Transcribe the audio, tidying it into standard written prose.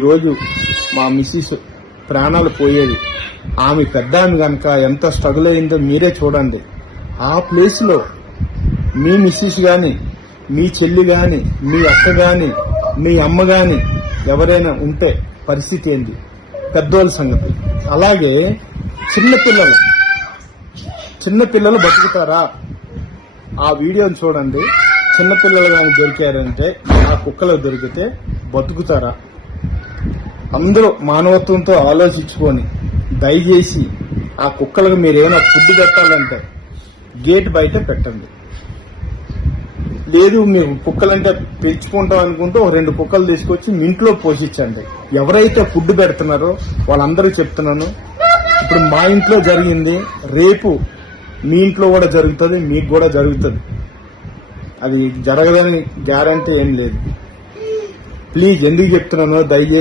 ఈరోజు మా మిస్సెస్ ప్రాణాలు పోయేది. ఆమె పెద్ద ఆమె కనుక ఎంత స్ట్రగుల్ అయిందో మీరే చూడండి. ఆ ప్లేస్లో మీ మిస్సెస్ కానీ, మీ చెల్లి కానీ, మీ అక్క కానీ, మీ అమ్మ కానీ ఎవరైనా ఉంటే పరిస్థితి ఏంది? పెద్దోళ్ళ సంగతి. అలాగే చిన్నపిల్లలు బతుకుతారా? ఆ వీడియోని చూడండి. చిన్నపిల్లలు కానీ దొరికారంటే, ఆ కుక్కలు దొరికితే బతుకుతారా? అందరూ మానవత్వంతో ఆలోచించుకొని దయచేసి ఆ కుక్కలకు మీరు ఏమైనా ఫుడ్ పెట్టాలంటే గేట్ బయట పెట్టండి. లేదు మీరు కుక్కలంటే పెంచుకుంటాం అనుకుంటే ఒక 2 కుక్కలు తీసుకొచ్చి మీ ఇంట్లో పోషించండి. ఎవరైతే ఫుడ్ పెడుతున్నారో వాళ్ళందరూ చెప్తున్నాను, ఇప్పుడు మా ఇంట్లో జరిగింది, రేపు మీ ఇంట్లో కూడా జరుగుతుంది, మీకు కూడా జరుగుతుంది. అది జరగదని గ్యారంటీ ఏం లేదు. ప్లీజ్, ఎందుకు చెప్తున్నానో దయచేసి